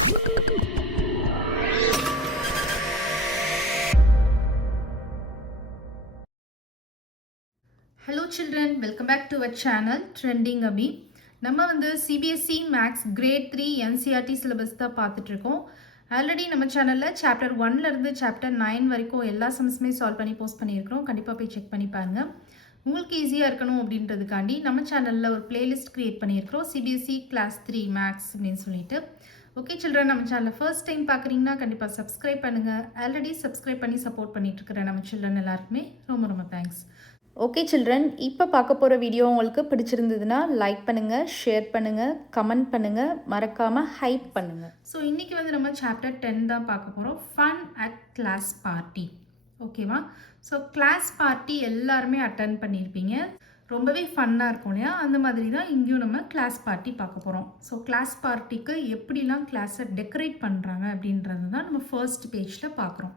Hello children, welcome back to our channel Trending Abhi. நம்ம வந்து CBSE Maths Grade 3 NCERT syllabus தான் பார்த்துட்டு இருக்கோம். ஆல்ரெடி நம்ம சேனலில் சாப்டர் 1ல இருந்து சாப்டர் 9 வரைக்கும் எல்லா சம்ஸுமே சால்வ் பண்ணி போஸ்ட் பண்ணியிருக்கிறோம். கண்டிப்பாக போய் செக் பண்ணி பாருங்க. உங்களுக்கு ஈஸியாக இருக்கணும் அப்படின்றதுக்காண்டி நம்ம சேனலில் ஒரு பிளேலிஸ்ட் கிரியேட் பண்ணியிருக்கிறோம், CBSE Class 3 Maths அப்படின்னு சொல்லிட்டு. ஓகே சில்ட்ரன், நம்ம சேனலை ஃபர்ஸ்ட் டைம் பார்க்குறீங்கன்னா கண்டிப்பாக சப்ஸ்கிரைப் பண்ணுங்கள். ஆல்ரெடி சப்ஸ்கிரைப் பண்ணி சப்போர்ட் பண்ணிட்டு இருக்கிற நம்ம சில்ட்ரன் எல்லாருக்குமே ரொம்ப ரொம்ப தேங்க்ஸ். ஓகே சில்ட்ரன், இப்போ பார்க்க போகிற வீடியோ உங்களுக்கு பிடிச்சிருந்ததுன்னா லைக் பண்ணுங்கள், ஷேர் பண்ணுங்கள், கமெண்ட் பண்ணுங்கள், மறக்காமல் ஹைப் பண்ணுங்கள். ஸோ இன்றைக்கி வந்து நம்ம சாப்டர் 10 தான் பார்க்க போகிறோம், ஃபன் அட் கிளாஸ் பார்ட்டி. ஓகேவா? ஸோ கிளாஸ் பார்ட்டி எல்லாருமே அட்டன் பண்ணியிருப்பீங்க, ரொம்பவே ஃபன்னாக இருக்கும் இல்லையா? அந்த மாதிரி தான் இங்கேயும் நம்ம கிளாஸ் பார்ட்டி பார்க்க போகிறோம். ஸோ கிளாஸ் பார்ட்டிக்கு எப்படிலாம் கிளாஸை டெக்கரேட் பண்ணுறாங்க அப்படின்றது தான் நம்ம ஃபர்ஸ்ட் பேஜில் பார்க்குறோம்.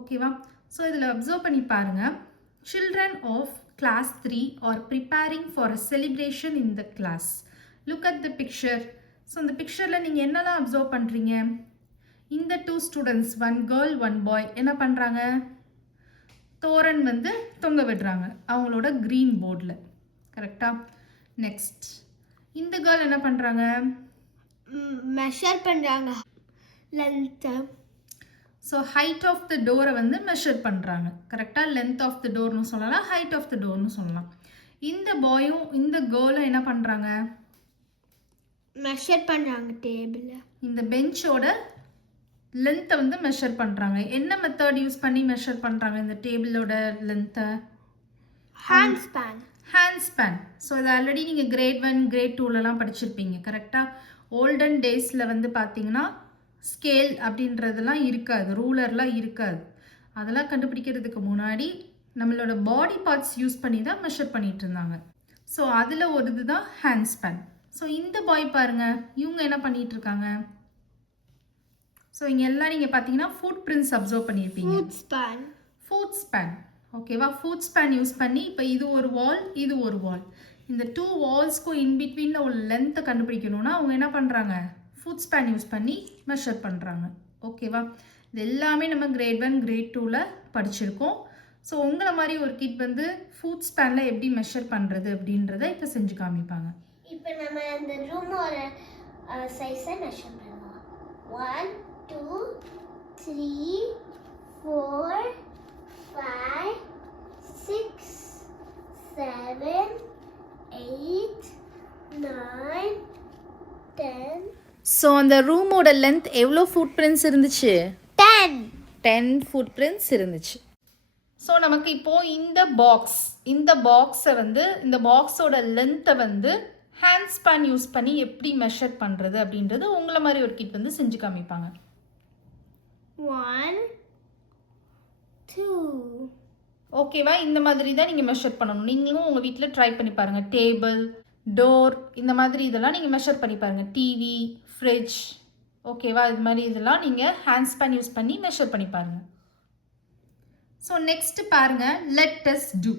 ஓகேவா? ஸோ இதில் அப்சர்வ் பண்ணி பாருங்கள். Children of class 3 are preparing for a celebration in the class. Look at the picture. So இந்த pictureல நீங்க என்னலாம் அப்சர்வ் பண்றீங்க? இந்த 2 students, one girl one boy, என்ன பண்றாங்க? தோரன் வந்து தொங்க விடுறாங்க அவங்களோட green boardல. கரெக்ட்டா? நெக்ஸ்ட் இந்த girl என்ன பண்றாங்க? மெஷர் பண்றாங்க length. So height of the டோரை வந்து மெஷர் பண்ணுறாங்க. கரெக்டாக லென்த் ஆஃப் த டோர்னு சொல்லலாம், ஹைட் ஆஃப் த டோர்னு சொல்லலாம். இந்த பாயும் இந்த கேர்ளும் என்ன பண்ணுறாங்க? மெஷர் பண்ணுறாங்க டேபிளில். இந்த பெஞ்சோட லென்த்தை வந்து மெஷர் பண்ணுறாங்க. என்ன மெத்தட் யூஸ் பண்ணி மெஷர் பண்ணுறாங்க இந்த டேபிளோட லென்த்தை? Hand span. Hand span. So இது ஆல்ரெடி நீங்கள் கிரேட் 1 கிரேட் 2லலாம் படிச்சிருப்பீங்க. கரெக்டாக ஓல்டன் டேஸில் வந்து பார்த்தீங்கன்னா ஸ்கேல் அப்படின்றதெல்லாம் இருக்காது, ரூலர்லாம் இருக்காது. அதெல்லாம் கண்டுபிடிக்கிறதுக்கு முன்னாடி நம்மளோட பாடி பார்ட்ஸ் யூஸ் பண்ணி தான் மெஷர் பண்ணிட்டு இருந்தாங்க. ஸோ அதில் ஒரு இதுதான் ஹேண்ட் ஸ்பேன். ஸோ இந்த பாய் பாருங்கள், இவங்க என்ன பண்ணிட்டு இருக்காங்க? ஸோ இங்கே எல்லாம் நீங்கள் பார்த்தீங்கன்னா ஃபுட் பிரிண்ட்ஸ் அப்சர்வ் பண்ணியிருப்பீங்க. Food span. ஓகேவா? ஃபுட் ஸ்பேன் யூஸ் பண்ணி இப்போ இது ஒரு வால், இது ஒரு வால், இந்த 2 வால்ஸ்க்கும் இன்பிட்வீனில் ஒரு லென்த்தை கண்டுபிடிக்கணும்னா அவங்க என்ன பண்ணுறாங்க? ஃபுட் ஸ்பேன் யூஸ் பண்ணி மெஷர் பண்ணுறாங்க. ஓகேவா? இது எல்லாமே நம்ம கிரேட் 1 கிரேட் 2ல படிச்சிருக்கோம். ஸோ உங்களை மாதிரி ஒரு கிட் வந்து ஃபுட் ஸ்பேனில் எப்படி மெஷர் பண்ணுறது அப்படின்றத இப்போ செஞ்சு காமிப்பாங்க. இப்போ நம்ம அந்த ரூமோட சைஸை மெஷர் பண்ணலாம். 1 2 3 4 5 6 7 8 9 10. ஸோ அந்த ரூமோட லென்த் எவ்வளோ ஃபுட் பிரிண்ட்ஸ் இருந்துச்சு? 10 ஃபுட் பிரிண்ட்ஸ் இருந்துச்சு. ஸோ நமக்கு இப்போது இந்த பாக்ஸை வந்து இந்த பாக்ஸோட லென்த்தை வந்து ஹேண்ட் ஸ்பேன் யூஸ் பண்ணி எப்படி மெஷர் பண்ணுறது அப்படின்றது உங்களை மாதிரி ஒரு கிட் வந்து செஞ்சு காமிப்பாங்க. 1 2. ஓகேவா? இந்த மாதிரி தான் நீங்கள் மெஷர் பண்ணணும். நீங்களும் உங்கள் வீட்டில் ட்ரை பண்ணி பாருங்கள். டேபிள், டோர், இந்த மாதிரி இதெல்லாம் நீங்கள் மெஷர் பண்ணி பாருங்கள். டிவி, ஃப்ரிட்ஜ், ஓகேவா? இது மாதிரி இதெல்லாம் நீங்கள் ஹேண்ட் ஸ்பேன் யூஸ் பண்ணி மெஷர் பண்ணி பாருங்கள். ஸோ நெக்ஸ்ட் பாருங்கள், let us do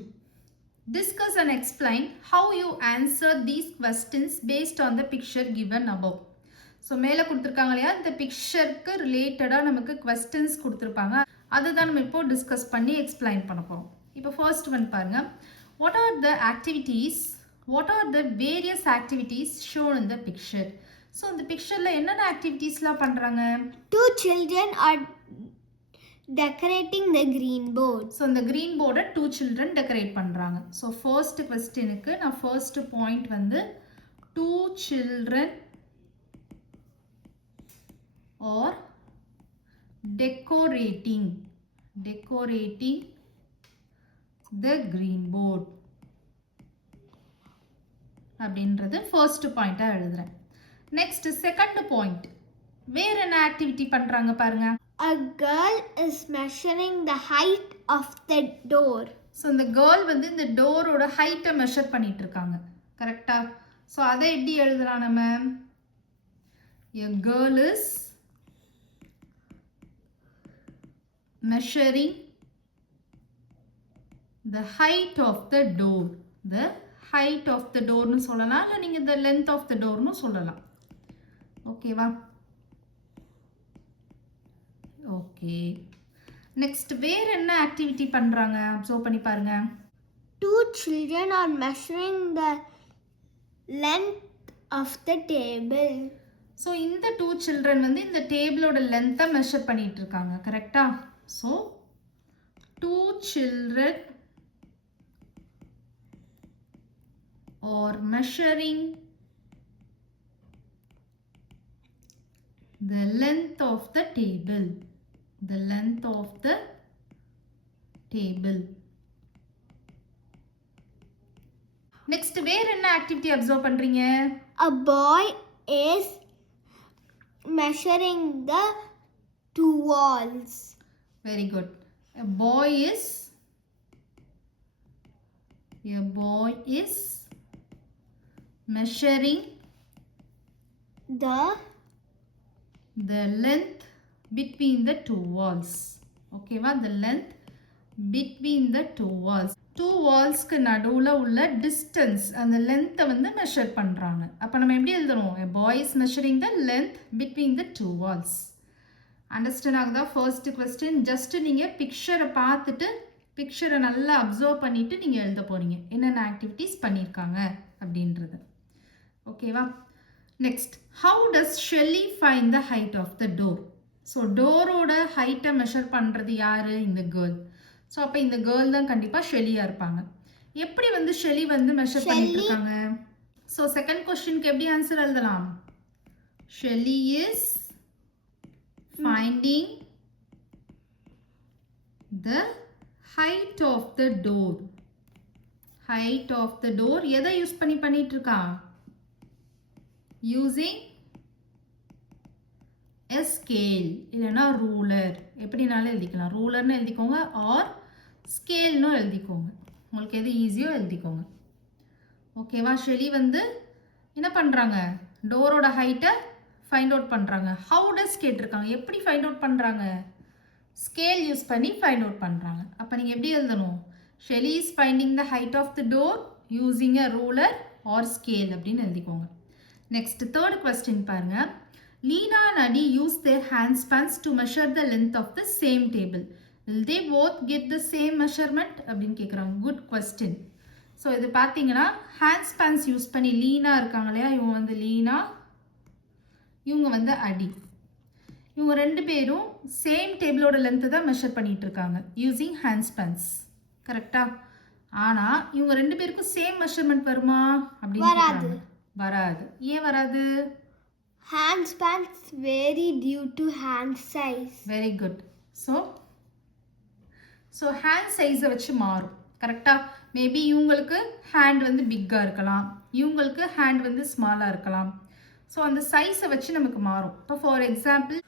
discuss and explain how you answer these questions based on the picture given above. So மேலே கொடுத்துருக்காங்க இல்லையா, இந்த பிக்சருக்கு ரிலேட்டடாக நமக்கு கொஸ்டின்ஸ் கொடுத்துருப்பாங்க, அதுதான் நம்ம இப்போ டிஸ்கஸ் பண்ணி எக்ஸ்பிளைன் பண்ண போகிறோம். இப்போ ஃபர்ஸ்ட் ஒன் பாருங்கள், what are the various activities shown in the picture. So இந்த பிக்சரில் என்னென்ன ஆக்டிவிட்டீஸ்லாம் பண்ணுறாங்க? 2 children are decorating the green board. So இந்த green board 2 children டெக்கரேட் பண்ணுறாங்க. ஸோ ஃபர்ஸ்ட் கொஸ்டினுக்கு நான் ஃபர்ஸ்ட் பாயிண்ட் வந்து 2 children are decorating the green board அப்படின்றது ஃபர்ஸ்ட் பாயிண்ட்டாக எழுதுகிறேன். நெக்ஸ்ட் செகண்ட் பாயிண்ட், வேற என்ன ஆக்டிவிட்டி பண்ணுறாங்க பாருங்க. A girl is measuring the height of the door. So இந்த கேர்ள் வந்து இந்த டோரோட ஹைட்டை மெஷர் பண்ணிட்டு இருக்காங்க. கரெக்டா? ஸோ அதை எப்படி எழுதலாம் நம்ம? A girl is measuring the height of the door. The height of the door னு சொல்லலாம், இல்லை நீங்கள் the length of the door னு சொல்லலாம். ஓகேவா? ஓகே. நெக்ஸ்ட் வேற என்ன ஆக்டிவிட்டி பண்றாங்க? அப்சர்வ் பண்ணி பாருங்க. Two children are measuring the length of the table. So இந்த 2 சில்ட்ரன் வந்து இந்த டேபிளோட லென்த்தை மெஷர் பண்ணிட்டு இருக்காங்க. கரெக்டா? So 2 children are measuring the length of the table. The length of the table. Next வேற என்ன ஆக்டிவிட்டி அப்சர்வ் பண்றீங்க? A boy is measuring the two walls. Very good. A boy is measuring the length between the two walls. Okay va? The length between the two walls. Two walls க்கு நடுவுல உள்ள distance அந்த length வந்து measure பண்றாங்க. அப்ப நம்ம எப்படி எழுதுறோம்? A boy is measuring the length between the two walls. Understand ஆகுதா? ஃபர்ஸ்ட் கொஸ்டின் ஜஸ்ட் நீங்க பிக்சரை பார்த்துட்டு பிக்சரை நல்லா அப்சர்வ் பண்ணிட்டு நீங்க எழுத போறீங்க என்னென்ன ஆக்டிவிட்டீஸ் பண்ணியிருக்காங்க அப்படின்றது. ஓகேவா? Next, how does Shelly find the height of the door? So டோரோட ஹைட்டை மெஷர் பண்ணுறது யாரு? இந்த கேர்ள். ஸோ அப்போ இந்த கேர்ள் தான் கண்டிப்பாக ஷெல்லியாக இருப்பாங்க. எப்படி வந்து ஷெல்லி வந்து மெஷர் பண்ணிட்டு இருக்காங்க? ஸோ செகண்ட் கொஸ்டினுக்கு எப்படி ஆன்சர் எழுதலாம்? Shelley is finding the height of the door. Height of the door எதை யூஸ் பண்ணிட்டு இருக்கா? Using a scale இல்லைன்னா ruler. எப்படினாலும் எழுதிக்கலாம். ரூலர்னு எழுதிக்கோங்க ஆர் ஸ்கேல்னு எழுதிக்கோங்க. உங்களுக்கு எது ஈஸியோ எழுதிக்கோங்க. ஓகேவா? ஷெல்லி வந்து என்ன பண்ணுறாங்க? டோரோட ஹைட்டை ஃபைண்ட் அவுட் பண்ணுறாங்க. ஹவு டஸ் கேட்டிருக்காங்க. எப்படி ஃபைண்ட் அவுட் பண்ணுறாங்க? ஸ்கேல் யூஸ் பண்ணி ஃபைண்ட் அவுட் பண்ணுறாங்க. அப்போ நீங்கள் எப்படி எழுதணும்? Shelly is finding the height of the door using a ruler or scale அப்படின்னு எழுதிக்கோங்க. நெக்ஸ்ட் தேர்ட் கொஸ்டின் பாருங்க. Leena and Adi use their hand spans to measure the length of the same table. Will they both get the same measurement அப்படின்னு கேட்குறாங்க. Good question. So இது பார்த்தீங்கன்னா hand spans use பண்ணி லீனா இருக்காங்க இல்லையா, இவங்க வந்து லீனா, இவங்க வந்து அடி. இவங்க ரெண்டு பேரும் சேம் டேபிளோட லென்த்து தான் மெஷர் பண்ணிட்டு இருக்காங்க யூஸிங் ஹேண்ட் ஸ்பேன்ஸ். கரெக்டா? ஆனால் இவங்க ரெண்டு பேருக்கும் சேம் மெஷர்மெண்ட் வருமா அப்படின்னு வராது. ஏன் வராது? Hand spans vary due to hand size. Very good. So hand size வச்சு மாறும். கரெக்டா? மேபி இவங்களுக்கு ஹேண்ட் வந்து பிக்காக இருக்கலாம், இவங்களுக்கு ஹேண்ட் வந்து ஸ்மாலாக இருக்கலாம். ஸோ அந்த சைஸை வச்சு நமக்கு மாறும். இப்போ ஃபார் எக்ஸாம்பிள்,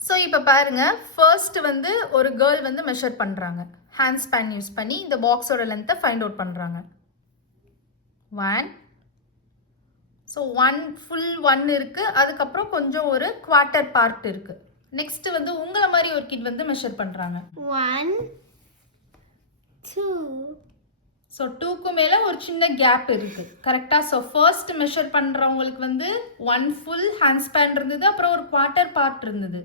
ஸோ இப்போ பாருங்கள், ஃபர்ஸ்ட் வந்து ஒரு கேர்ள் வந்து மெஷர் பண்ணுறாங்க. ஹேண்ட் ஸ்பேன் யூஸ் பண்ணி இந்த பாக்ஸோட லென்த்தை ஃபைண்ட் அவுட் பண்ணுறாங்க. 1. ஸோ 1 ஃபுல் 1 இருக்குது, அதுக்கப்புறம் கொஞ்சம் ஒரு குவார்ட்டர் பார்ட் இருக்குது. நெக்ஸ்ட் வந்து உங்களை மாதிரி ஒரு கிட் வந்து மெஷர் பண்ணுறாங்க. 1 2. ஸோ 2க்கு மேலே ஒரு சின்ன கேப் இருக்குது. கரெக்டாக? ஸோ ஃபர்ஸ்ட் மெஷர் பண்ணுறவங்களுக்கு வந்து 1 ஃபுல் ஹேண்ட் ஸ்பேன் இருந்தது, அப்புறம் ஒரு குவார்ட்டர் பார்ட் இருந்தது.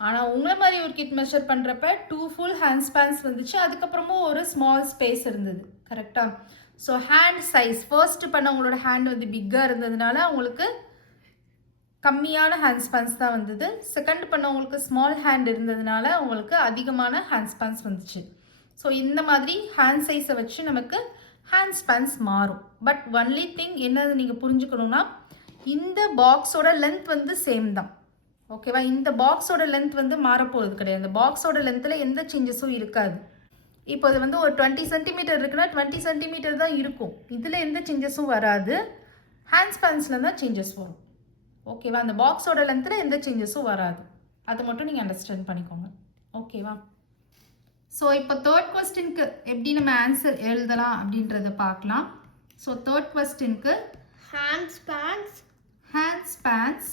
ஆனால் உங்களை மாதிரி ஒரு கிட் மெஷர் பண்ணுறப்ப 2 ஃபுல் ஹேண்ட் ஸ்பேன்ஸ் வந்துச்சு, அதுக்கப்புறமும் ஒரு ஸ்மால் ஸ்பேஸ் இருந்தது. கரெக்டாக? ஸோ ஹேண்ட் சைஸ் ஃபர்ஸ்ட் பண்ணவங்களோட ஹேண்ட் வந்து பிக்காக இருந்ததுனால அவங்களுக்கு கம்மியான ஹேண்ட் ஸ்பேன்ஸ் தான் வந்தது. செகண்ட் பண்ணவங்களுக்கு ஸ்மால் ஹேண்ட் இருந்ததுனால அவங்களுக்கு அதிகமான ஹேண்ட் ஸ்பேன்ஸ் வந்துச்சு. ஸோ இந்த மாதிரி ஹேண்ட் சைஸை வச்சு நமக்கு ஹேண்ட் ஸ்பேன்ஸ் மாறும். பட் ஒன்லி திங் என்னது நீங்கள் புரிஞ்சுக்கணுன்னா, இந்த பாக்ஸோட லென்த் வந்து சேம் தான். ஓகேவா? இந்த பாக்ஸோட லென்த் வந்து மாறப்போகிறது கிடையாது. இந்த பாக்ஸோட லென்த்தில் எந்த சேஞ்சஸும் இருக்காது. இப்போ அது வந்து ஒரு 20 சென்டிமீட்டர் இருக்குன்னா 20 சென்டிமீட்டர் தான் இருக்கும். இதில் எந்த சேஞ்சஸும் வராது. ஹேண்ட் ஸ்பேன்ஸில் தான் சேஞ்சஸ் வரும். ஓகேவா? அந்த பாக்ஸோட லென்த்தில் எந்த சேஞ்சஸும் வராது. அதை மட்டும் நீங்கள் அண்டர்ஸ்டாண்ட் பண்ணிக்கோங்க. ஓகேவா? ஸோ இப்போ தேர்ட் கொஸ்டினுக்கு எப்படி நம்ம ஆன்சர் எழுதலாம் அப்படின்றத பார்க்கலாம். ஸோ தேர்ட் கொஸ்டினுக்கு hand spans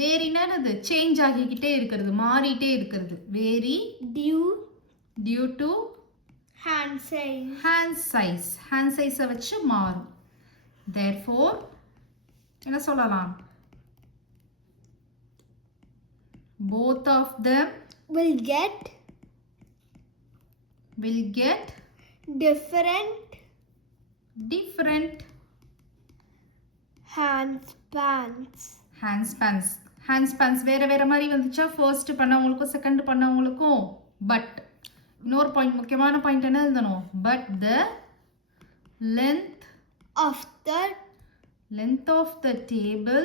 வேரினா அது சேஞ்ச் ஆகிக்கிட்டே இருக்கிறது, மாறிட்டே இருக்கிறது. Vary due to hand size. Hand சைஸை வச்சு மாறும். therefore என்ன சொல்லலாம்? both of them will get different handspan's வேற மாதிரி வந்துச்சா ஃபர்ஸ்ட் பண்ணவங்களுக்கும் செகண்ட் பண்ணவங்களுக்கும் பட் இன்னொரு பாயிண்ட் முக்கியமான பாயிண்ட் என்ன எழுதணும் but the length of the table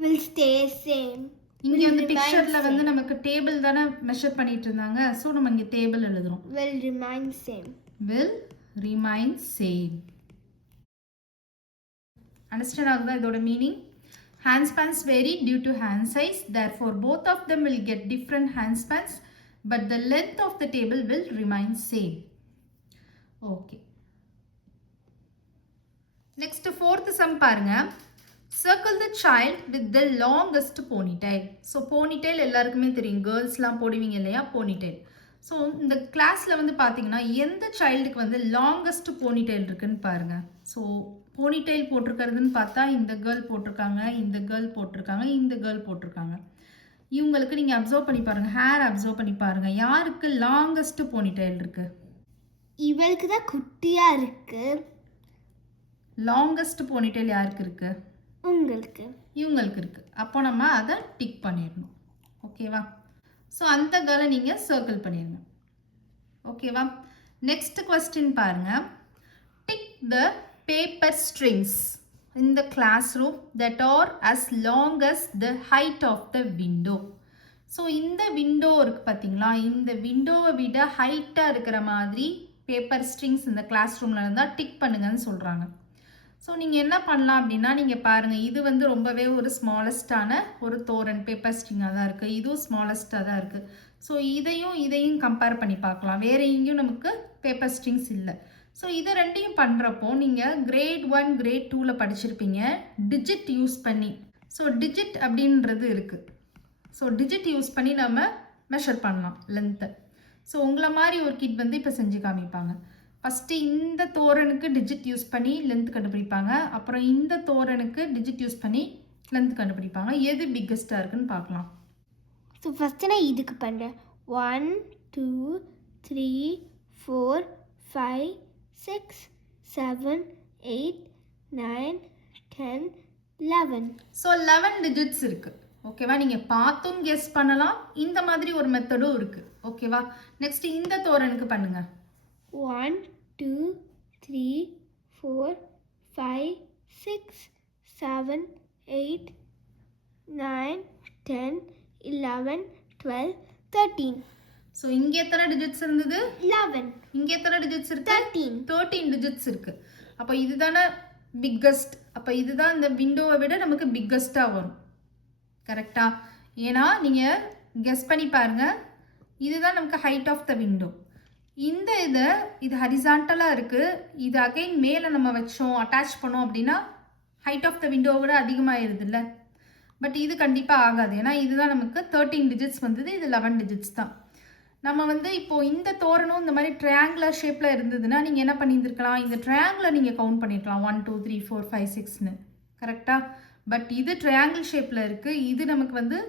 will stay same. இங்க வந்து பிக்சர்ல வந்து நமக்கு டேபிள் தான மெஷர் பண்ணிட்டு இருந்தாங்க சோ நம்ம இங்க டேபிள் எழுதுறோம் will remain same அண்டர்ஸ்டாண்ட் ஆகுதா இதோட meaning handspans vary due to hand size therefore both of them will get different handspans but the length of the table will remain same okay next fourth sum பாருங்க circle the child with the longest ponytail so ponytail எல்லாருக்குமே தெரியும் girlsலாம் போடுவீங்க இல்லையா ponytail so இந்த கிளாஸ்ல வந்து பாத்தீங்கன்னா எந்த சைல்டுக்கு வந்து longest ponytail இருக்குன்னு பாருங்க so ponytail போட்டிருக்கிறதுன்னு பார்த்தா இந்த கேர்ள் போட்டிருக்காங்க இந்த கேர்ள் போட்டிருக்காங்க இந்த கேர்ள் போட்டிருக்காங்க இவங்களுக்கு நீங்க அப்சர்வ் பண்ணி பாருங்க ஹேர் அப்சர்வ் பண்ணி பாருங்க யாருக்கு லாங்கஸ்ட் ponytail இருக்கு இவளுக்கு தான் குட்டியா இருக்கு லாங்கஸ்ட் ponytail யாருக்கு இருக்கு உங்களுக்கு இவங்களுக்கு இருக்கு அப்போ நம்ம அதை டிக் பண்ணிடணும் ஓகேவா ஸோ அந்த கேர்ளை நீங்கள் சர்க்கிள் பண்ணிடுங்க ஓகேவா நெக்ஸ்ட் கொஸ்டின் பாருங்க tick the paper strings in the classroom that are as long as the height of the window so இந்த விண்டோ இருக்கு பார்த்தீங்களா இந்த விண்டோவை விட ஹைட்டாக இருக்கிற மாதிரி பேப்பர் ஸ்ட்ரிங்ஸ் இந்த கிளாஸ் ரூமில் இருந்தால் டிக் பண்ணுங்கன்னு சொல்கிறாங்க ஸோ நீங்கள் என்ன பண்ணலாம் அப்படின்னா நீங்கள் பாருங்கள் இது வந்து ரொம்பவே ஒரு ஸ்மாலஸ்டான ஒரு தோரன் பேப்பர் ஸ்ட்ரிங்காக தான் இருக்குது இதுவும் ஸ்மாலஸ்ட்டாக தான் இருக்குது ஸோ இதையும் கம்பேர் பண்ணி பார்க்கலாம் வேறு எங்கேயும் நமக்கு பேப்பர் ஸ்ட்ரிங்ஸ் இல்லை ஸோ இதை ரெண்டையும் பண்ணுறப்போ நீங்கள் கிரேட் 1 கிரேட் 2ல் படிச்சிருப்பீங்க டிஜிட் யூஸ் பண்ணி ஸோ டிஜிட் அப்படின்றது இருக்குது ஸோ டிஜிட் யூஸ் பண்ணி நம்ம மெஷர் பண்ணலாம் லென்த்தை ஸோ உங்களை மாதிரி ஒரு கிட் வந்து இப்போ செஞ்சு காமிப்பாங்க ஃபஸ்ட்டு இந்த தோரனுக்கு டிஜிட் யூஸ் பண்ணி லென்த் கண்டுபிடிப்பாங்க அப்புறம் இந்த தோரனுக்கு டிஜிட் யூஸ் பண்ணி லென்த் கண்டுபிடிப்பாங்க எது பிக்கஸ்ட்டாக இருக்குன்னு பார்க்கலாம் ஸோ ஃபஸ்ட்டு நான் இதுக்கு பண்ணுறேன் 1 2 3 4 5 6 7 8 9 10 11 ஸோ 11 டிஜிட்ஸ் இருக்குது ஓகேவா நீங்கள் பார்த்தும் கெஸ் பண்ணலாம் இந்த மாதிரி ஒரு மெத்தடும் இருக்குது ஓகேவா நெக்ஸ்ட் இந்த தோரனுக்கு பண்ணுங்கள் 1 2 3 4 5 6 7 8 9 10 11 12 13 ஸோ இங்கே எத்தனை டிஜிட்ஸ் இருந்தது 11 இங்கே எத்தனை டிஜிட்ஸ் இருக்கு 13 டிஜிட்ஸ் இருக்கு அப்போ இதுதானே பிக்கஸ்ட் அப்போ இதுதான் இந்த விண்டோவை விட நமக்கு பிக்கஸ்ட்டாக வரும் கரெக்டா ஏன்னா நீங்கள் கெஸ் பண்ணி பாருங்க இதுதான் நமக்கு ஹைட் ஆஃப் த விண்டோ இந்த இது ஹரிசாண்டலாக இருக்குது இது அகைன் மேலே நம்ம வச்சோம் அட்டாச் பண்ணோம் அப்படின்னா ஹைட் ஆஃப் த விண்டோவை விட அதிகமாகிடுது இல்லை பட் இது கண்டிப்பாக ஆகாது ஏன்னா இதுதான் நமக்கு 13 டிஜிட்ஸ் வந்தது இது 11 டிஜிட்ஸ் தான் நம்ம வந்து இப்போது இந்த தோரணும் இந்த மாதிரி ட்ரையாங்குலர் ஷேப்பில் இருந்ததுன்னா நீங்கள் என்ன பண்ணியிருந்துருக்கலாம் இந்த ட்ரையாங்குலர் நீங்கள் கவுண்ட் பண்ணியிருக்கலாம் 1 2 3 4 5 6ன்னு கரெக்டாக பட் இது ட்ரையாங்கிள் ஷேப்பில் இருக்குது இது நமக்கு வந்து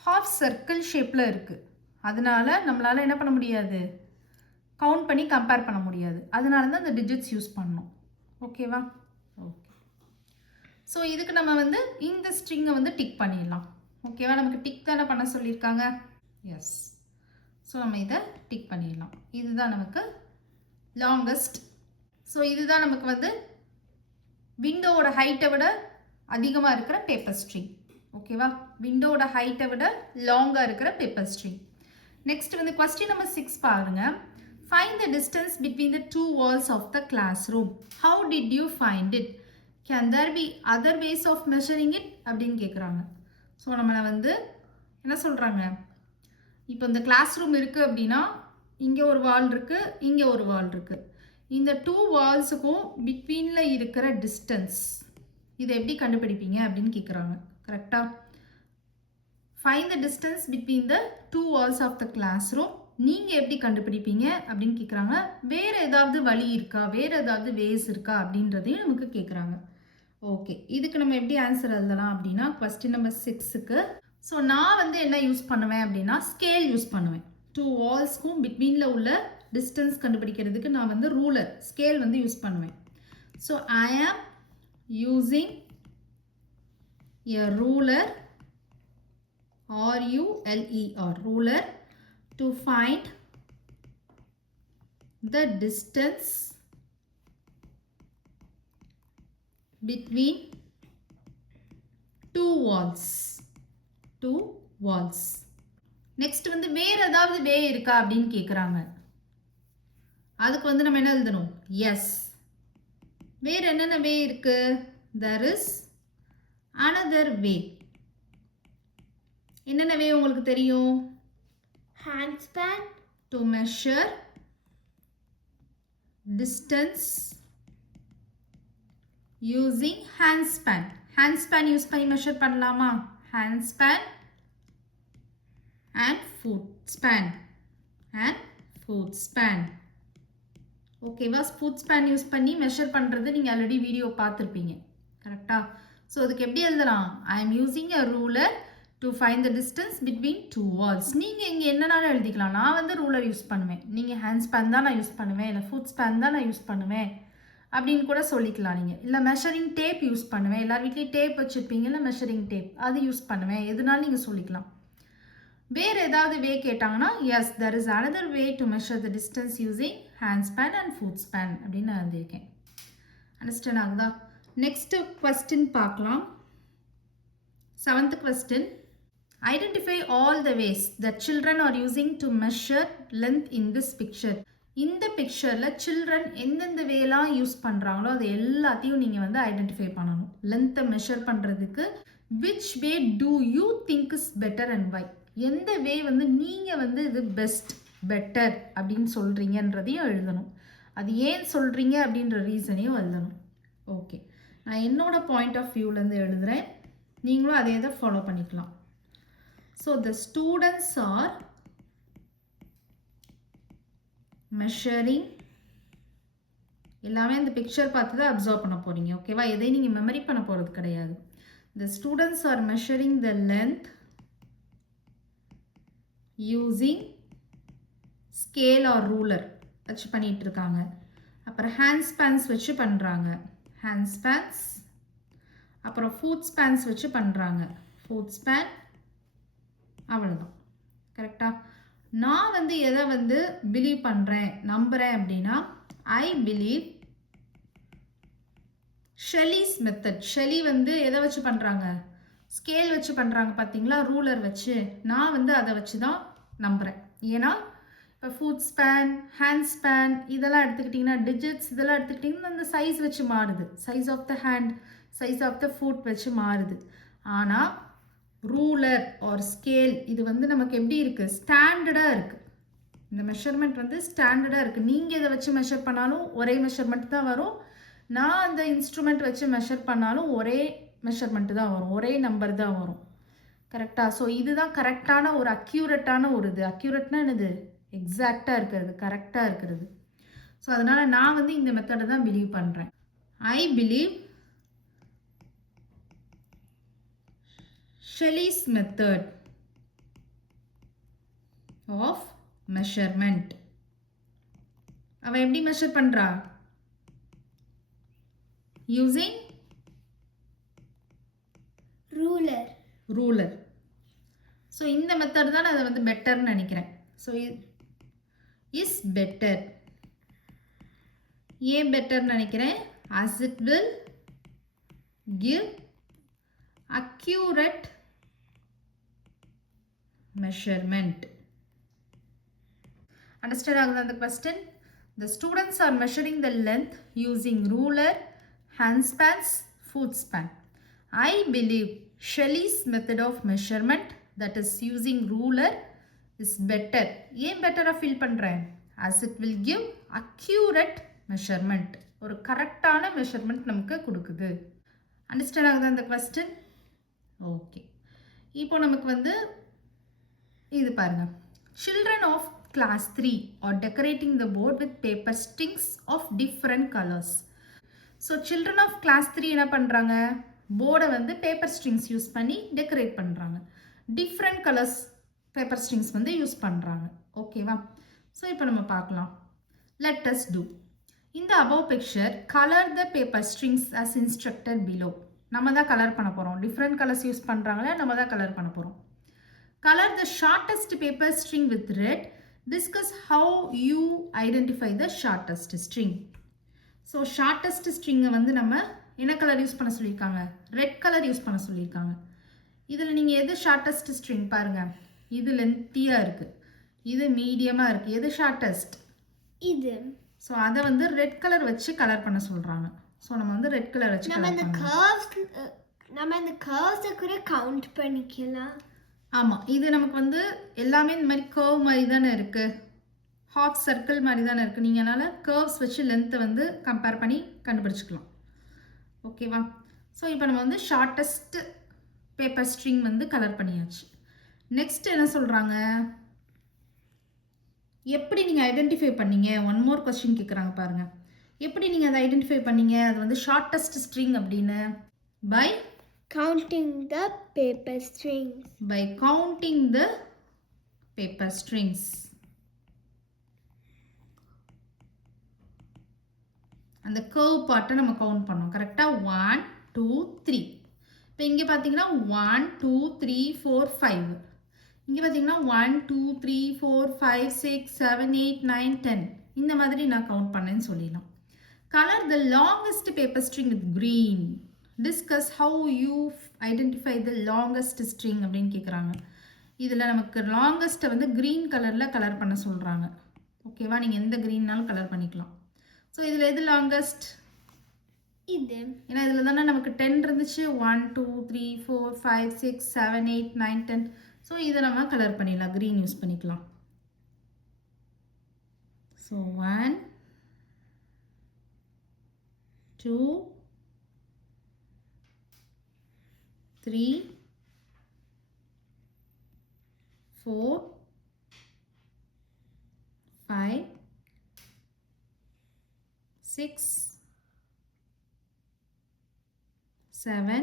ஹாஃப் சர்க்கிள் ஷேப்பில் இருக்குது அதனால நம்மளால் என்ன பண்ண முடியாது கவுண்ட் பண்ணி கம்பேர் பண்ண முடியாது அதனால தான் இந்த டிஜிட்ஸ் யூஸ் பண்ணோம் ஓகேவா ஓகே ஸோ இதுக்கு நம்ம வந்து இந்த ஸ்ட்ரிங்கை வந்து டிக் பண்ணிடலாம் ஓகேவா நமக்கு டிக் தானே பண்ண சொல்லியிருக்காங்க எஸ் ஸோ நம்ம இதை டிக் பண்ணிடலாம் இதுதான் நமக்கு லாங்கஸ்ட் ஸோ இதுதான் நமக்கு வந்து விண்டோவோட ஹைட்டை விட அதிகமாக இருக்கிற பேப்பர் ஸ்ட்ரிங் ஓகேவா விண்டோவோட ஹைட்டை விட லாங்காக இருக்கிற பேப்பர் ஸ்ட்ரிங் நெக்ஸ்ட் வந்து கொஸ்டின் நம்பர் 6 பாருங்க find the distance between the two walls of the classroom how did you find it can there be other ways of measuring it அப்படின்னு கேட்குறாங்க ஸோ நம்மளை வந்து என்ன சொல்கிறாங்க இப்போ இந்த கிளாஸ் ரூம் இருக்குது அப்படின்னா இங்கே ஒரு வால் இருக்குது இங்கே ஒரு வால் இருக்குது இந்த 2 வால்ஸுக்கும் பிட்வீனில் இருக்கிற டிஸ்டன்ஸ் இதை எப்படி கண்டுபிடிப்பீங்க அப்படின்னு கேட்குறாங்க கரெக்டாக find the distance between the 2 walls of the classroom நீங்கள் எப்படி கண்டுபிடிப்பீங்க அப்படின்னு கேட்குறாங்க வேறு ஏதாவது வழி இருக்கா வேறு ஏதாவது வேஸ் இருக்கா அப்படின்றதையும் நமக்கு கேட்குறாங்க ஓகே இதுக்கு நம்ம எப்படி ஆன்சர் எழுதலாம் அப்படின்னா கொஸ்டின் நம்பர் 6க்கு ஸோ நான் வந்து என்ன யூஸ் பண்ணுவேன் அப்படின்னா ஸ்கேல் யூஸ் பண்ணுவேன். 2 வால்ஸ்க்கும் பிட்வீனில் உள்ள டிஸ்டன்ஸ் கண்டுபிடிக்கிறதுக்கு நான் வந்து ரூலர் ஸ்கேல் வந்து யூஸ் பண்ணுவேன். ஸோ ஐ ஆம் using a ruler RULER ruler to find the distance between two walls. Next வந்து வேற ஏதாவது வே இருக்கா அப்படின்னு கேட்குறாங்க. அதுக்கு வந்து நம்ம என்ன எழுதணும்? எஸ். வேற என்னென்ன வே இருக்கு? there is another way. என்னென்ன வே உங்களுக்கு தெரியும்? Handspan to measure distance using handspan. Handspan use பண்ணி மெஷர் பண்ணலாமா? handspan and footspan. ஓகேவா? footspan யூஸ் பண்ணி மெஷர் பண்ணுறது நீங்கள் ஆல்ரெடி வீடியோ பார்த்துருப்பீங்க. கரெக்டாக? ஸோ அதுக்கு எப்படி எழுதலாம்? I am using a ruler to find the distance between 2 walls. நீங்கள் இங்கே என்னனாலும் எழுதிக்கலாம். நான் வந்து ரூலர் யூஸ் பண்ணுவேன். நீங்கள் ஹேண்ட் ஸ்பேன் தான் நான் யூஸ் பண்ணுவேன், இல்லை ஃபுட் ஸ்பேன் தான் நான் யூஸ் பண்ணுவேன் அப்படின்னு கூட சொல்லிக்கலாம். நீங்கள் இல்லை மெஷரிங் டேப் யூஸ் பண்ணுவேன். எல்லார் வீட்லேயும் டேப் வச்சுருப்பீங்க, இல்லை மெஷரிங் டேப் அது யூஸ் பண்ணுவேன். எதுனாலும் நீங்கள் சொல்லிக்கலாம். வேறு ஏதாவது வே கேட்டாங்கன்னா S there is another way to measure the distance using hand span and foot span அப்படின்னு நான் எழுதியிருக்கேன். அண்டர்ஸ்டாண்ட் ஆகுதா? நெக்ஸ்ட் கொஸ்டின் பார்க்கலாம். 7th question. Identify all the ways that children are using to measure length in this picture. இந்த பிக்சரில் children எந்தெந்த வேலாம் use பண்ணுறாங்களோ அது எல்லாத்தையும் நீங்கள் வந்து ஐடென்டிஃபை பண்ணணும். லென்த்தை மெஷர் பண்ணுறதுக்கு which way do you think is better and why? எந்த வே வந்து நீங்கள் வந்து இது பெஸ்ட் பெட்டர் அப்படின்னு சொல்கிறீங்கன்றதையும் எழுதணும். அது ஏன் சொல்கிறீங்க அப்படின்ற ரீசனையும் எழுதணும். ஓகே, நான் என்னோட பாயிண்ட் ஆஃப் வியூலேருந்து எழுதுகிறேன். நீங்களும் அதே தான் ஃபாலோ பண்ணிக்கலாம். So the students are measuring, எல்லாமே இந்த பிக்சர் பார்த்து தான் அப்சர்வ் பண்ண போகிறீங்க. ஓகேவா? எதையும் நீங்கள் மெமரி பண்ண போகிறது கிடையாது. The students are measuring the length using scale R ruler வச்சு பண்ணிகிட்டு இருக்காங்க. அப்புறம் ஹேண்ட் ஸ்பேன்ஸ் வச்சு பண்ணுறாங்க. Hand spans. அப்புறம் ஃபுட் ஸ்பேன்ஸ் வச்சு பண்ணுறாங்க. Food span. அவ்வளோதான். கரெக்டாக? நான் வந்து எதை வந்து பிலீவ் பண்ணுறேன் நம்புகிறேன் அப்படின்னா ஐ பிலீவ் ஷெலிஸ் மெத்தட். ஷெலி வந்து எதை வச்சு பண்ணுறாங்க? ஸ்கேல் வச்சு பண்ணுறாங்க பார்த்தீங்களா, ரூலர் வச்சு. நான் வந்து அதை வச்சு தான் நம்புகிறேன். ஏன்னா இப்போ ஃபுட் ஸ்பேன், ஹேண்ட் ஸ்பேன் இதெல்லாம் எடுத்துக்கிட்டிங்கன்னா, டிஜிட்ஸ் இதெல்லாம் எடுத்துக்கிட்டிங்கன்னா அந்த சைஸ் வச்சு மாறுது. Size of the hand, size of the foot வச்சு மாறுது. ஆனால் ரூலர் ஆர் ஸ்கேல் இது வந்து நமக்கு எப்படி இருக்குது? ஸ்டாண்டர்டாக இருக்குது. இந்த மெஷர்மெண்ட் வந்து ஸ்டாண்டர்டாக இருக்குது. நீங்கள் இதை வச்சு மெஷர் பண்ணாலும் ஒரே மெஷர்மெண்ட் தான் வரும். நான் அந்த இன்ஸ்ட்ருமெண்ட் வச்சு மெஷர் பண்ணாலும் ஒரே மெஷர்மெண்ட்டு தான் வரும், ஒரே நம்பர் தான் வரும். கரெக்டாக? ஸோ இதுதான் கரெக்டான ஒரு அக்யூரேட்டான ஒரு இது. அக்யூரேட்னா என்னது? எக்ஸாக்டாக இருக்கிறது, கரெக்டாக இருக்கிறது. ஸோ அதனால் நான் வந்து இந்த மெத்தடை தான் பிலீவ் பண்ணுறேன். I believe Shelley's method of measurement. அவ எப்படி மெஷர் பண்றா? using ruler. ஸோ இந்த மெத்தட் தான் நான் அதை வந்து பெட்டர்னு நினைக்கிறேன். So is better. ஏன் பெட்டர்னு நினைக்கிறேன்? as it will give accurate measurement. Understand ஆகுதா அந்த question? The students are measuring the length using ruler, hand spans, foot span. I believe Shelley's method of measurement, that is using ruler, is better. ஏன் பெட்டராக feel பண்ணுறேன்? as it will give accurate measurement. ஒரு கரெக்டான measurement நமக்கு கொடுக்குது. Understand ஆகுதா அந்த question? Okay, இப்போ நமக்கு வந்து இது பாருங்க. Children of class 3 are decorating the board with paper strings of different colours. So children of class 3 என்ன பண்ணுறாங்க? போர்டை வந்து பேப்பர் ஸ்ட்ரிங்ஸ் யூஸ் பண்ணி டெக்கரேட் பண்ணுறாங்க. டிஃப்ரெண்ட் கலர்ஸ் பேப்பர் ஸ்ட்ரிங்ஸ் வந்து யூஸ் பண்ணுறாங்க. ஓகேவா? ஸோ இப்போ நம்ம பார்க்கலாம். Let us do. In the above picture, color the paper strings as instructed below. நம்ம தான் கலர் பண்ண போகிறோம். டிஃப்ரெண்ட் கலர்ஸ் யூஸ் பண்ணுறாங்களே, நம்ம தான் கலர் பண்ண போகிறோம். Color the shortest paper string with red. Discuss how you identify the shortest string. So shortest ஸ்ட்ரிங்கை வந்து நம்ம என்ன கலர் யூஸ் பண்ண சொல்லியிருக்காங்க? ரெட் கலர் யூஸ் பண்ண சொல்லியிருக்காங்க. இதில் நீங்கள் எது ஷார்ட்டஸ்ட் ஸ்ட்ரிங் பாருங்கள். இது லென்த்தியாக இருக்குது, இது மீடியமாக இருக்குது. எது ஷார்ட்டஸ்ட்? இது. ஸோ அதை வந்து ரெட் கலர் வச்சு கலர் பண்ண சொல்கிறாங்க. ஸோ நம்ம வந்து ரெட் கலர் வச்சு நம்ம இந்த கர்வ்ஸை கூட கவுண்ட் பண்ணிக்கலாம். ஆமாம், இது நமக்கு வந்து எல்லாமே இந்த மாதிரி கர்வ் மாதிரி தானே இருக்குது, ஹாஃப் சர்க்கிள் மாதிரி தானே இருக்குது. நீங்கள் அதனால் கர்வ்ஸ் வச்சு லென்த்தை வந்து கம்பேர் பண்ணி கண்டுபிடிச்சிக்கலாம். ஓகேவா? ஸோ இப்போ நம்ம வந்து ஷார்ட்டஸ்ட் பேப்பர் ஸ்ட்ரிங் வந்து கலர் பண்ணியாச்சு. நெக்ஸ்ட் என்ன சொல்கிறாங்க? எப்படி நீங்கள் ஐடென்டிஃபை பண்ணீங்க? ஒன் மோர் கொஸ்டின் கேட்குறாங்க பாருங்கள். எப்படி நீங்கள் அதை ஐடென்டிஃபை பண்ணீங்க அது வந்து ஷார்ட்டஸ்ட் ஸ்ட்ரிங் அப்படின்னு? By counting the paper strings. By counting the paper strings. அந்த கர்வ் பார்ட்டை நம்ம கவுண்ட் பண்ணோம். கரெக்டாக 1 2 3. இப்போ இங்கே பார்த்தீங்கன்னா 1 2 3 4 5. இங்கே பார்த்தீங்கன்னா 1 2 3 4 5 6 7 8 9 10. இந்த மாதிரி நான் கவுண்ட் பண்ணேன்னு சொல்லிடலாம். Colour the longest paper string with green. Discuss how you identify the longest string அப்படின்னு கேட்குறாங்க. இதில் நமக்கு லாங்கஸ்ட்டை வந்து க்ரீன் கலரில் கலர் பண்ண சொல்கிறாங்க. ஓகேவா? நீங்கள் எந்த க்ரீன்னாலும் கலர் பண்ணிக்கலாம். ஸோ இதில் எது லாங்கஸ்ட்? இது. ஏன்னா இதில் தானே நமக்கு 10 இருந்துச்சு. 1 2 3 4 5 6 7 8 9 10. ஸோ இதை நம்ம கலர் பண்ணிடலாம், க்ரீன் யூஸ் பண்ணிக்கலாம். So 1 2 3 4 5 6 7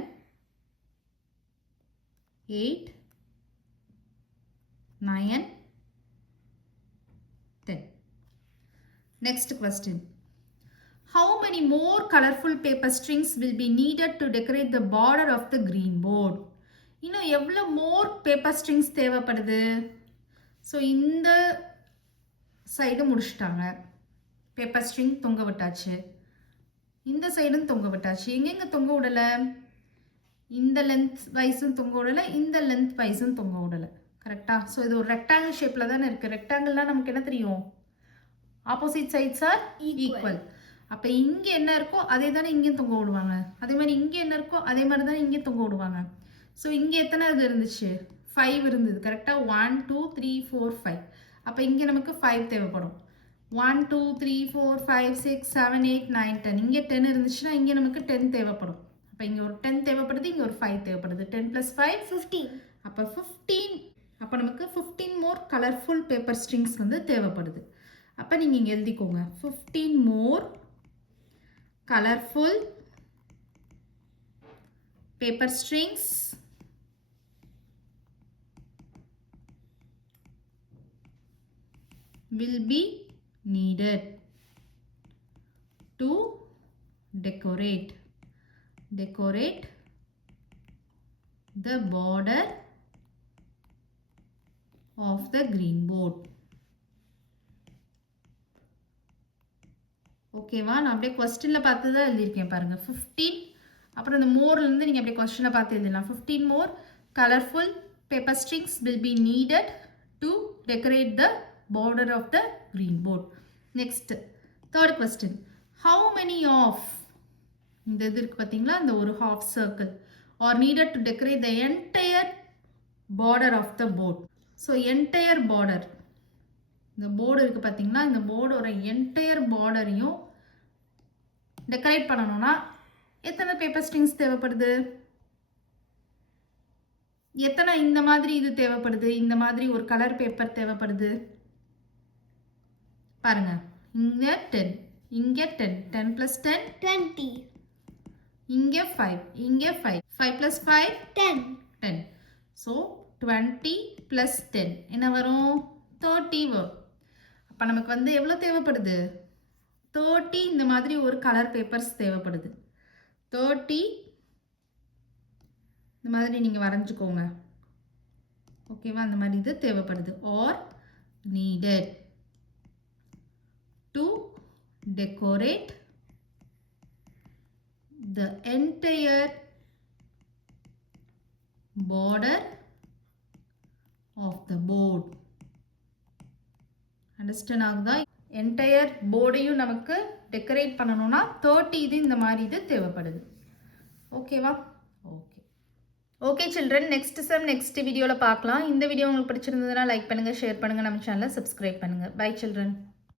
8 9 10. Next question. How many more colorful paper strings will be needed to decorate the border of the green board? இன்னும் எவ்வளோ மோர் பேப்பர் ஸ்ட்ரிங்ஸ் தேவைப்படுது? ஸோ இந்த சைடு முடிச்சிட்டாங்க, பேப்பர் ஸ்ட்ரிங் தொங்க விட்டாச்சு. இந்த சைடும் தொங்க விட்டாச்சு. எங்கெங்கே தொங்க விடலை? இந்த லென்த் வைஸும் தொங்க விடலை, இந்த லென்த் வைஸும் தொங்க விடலை. கரெக்டாக? ஸோ இது ஒரு ரெக்டாங்கிள் ஷேப்பில் தானே இருக்குது. ரெக்டாங்கிள்லாம் நமக்கு என்ன தெரியும்? Opposite sides are equal. அப்போ இங்கே என்ன இருக்கோ அதே தானே இங்கேயும் தொங்க விடுவாங்க. அதே மாதிரி இங்கே என்ன இருக்கோ அதே மாதிரி தானே இங்கேயும் தொங்க விடுவாங்க. ஸோ இங்கே எத்தனை இது இருந்துச்சு? 5 இருந்தது. கரெக்டாக 1 2 3 4 5. அப்போ இங்கே நமக்கு 5 தேவைப்படும். 1 2 3 4 5 6 7 8 9 10. இங்கே 10 இருந்துச்சுன்னா இங்கே நமக்கு 10 தேவைப்படும். அப்போ இங்கே ஒரு 10 தேவைப்படுது, இங்கே ஒரு 5 தேவைப்படுது. 10 + 5 15. அப்போ 15. அப்போ நமக்கு 15 மோர் கலர்ஃபுல் பேப்பர் ஸ்ட்ரிங்ஸ் வந்து தேவைப்படுது. அப்போ நீங்கள் இங்கே எழுதிக்கோங்க, 15 மோர் colorful paper strings will be needed to decorate the border of the green board. ஓகேவா? நான் அப்படியே கொஸ்டினில் பார்த்து தான் எழுதியிருக்கேன் பாருங்கள். 15 அப்புறம் இந்த மோர்லேருந்து நீங்கள் அப்படியே கொஸ்டினை பார்த்து எழுதிடலாம். 15 more colourful paper strings will be needed to decorate the border of the green board. Next third question. How many of இந்த இது இருக்குது பார்த்தீங்களா, இந்த ஒரு half circle are needed to decorate the entire border of the board. So entire border, இந்த board இருக்குது பார்த்தீங்களா, இந்த போர்டோட என்டையர் பார்டரையும் டெக்கரேட் பண்ணணும்னா எத்தனை பேப்பர் ஸ்ட்ரிங்ஸ் தேவைப்படுது? எத்தனை இந்த மாதிரி இது தேவைப்படுது? இந்த மாதிரி ஒரு கலர் பேப்பர் தேவைப்படுது பாருங்க. இங்கே 10, இங்கே 10, 10 + 10 20. இங்கே 5, இங்கே 5, 5 + 5 10. 10. ஸோ 20 + 10 என்ன வரும் 30 வரும். அப்போ நமக்கு வந்து எவ்வளோ தேவைப்படுது 30 இந்த மாதிரி ஒரு கலர் பேப்பர்ஸ் தேவைப்படுது. 30 இந்த மாதிரி நீங்கள் வரைஞ்சிக்கோங்க. ஓகேவா, அந்த மாதிரி இது தேவைப்படுது. Are needed to decorate the entire border of the board. Understand ஆகுதா? என்டையர் போர்டையும் நமக்கு டெக்கரேட் பண்ணணும்னா 30 இது இந்த மாதிரி இது தேவைப்படுது. ஓகேவா? Okay children, next sum next வீடியோவில் பார்க்கலாம். இந்த வீடியோ உங்களுக்கு பிடிச்சிருந்ததுன்னா லைக் பண்ணுங்கள், ஷேர் பண்ணுங்கள், நம்ம சேனலை சப்ஸ்கிரைப் பண்ணுங்கள். Bye children.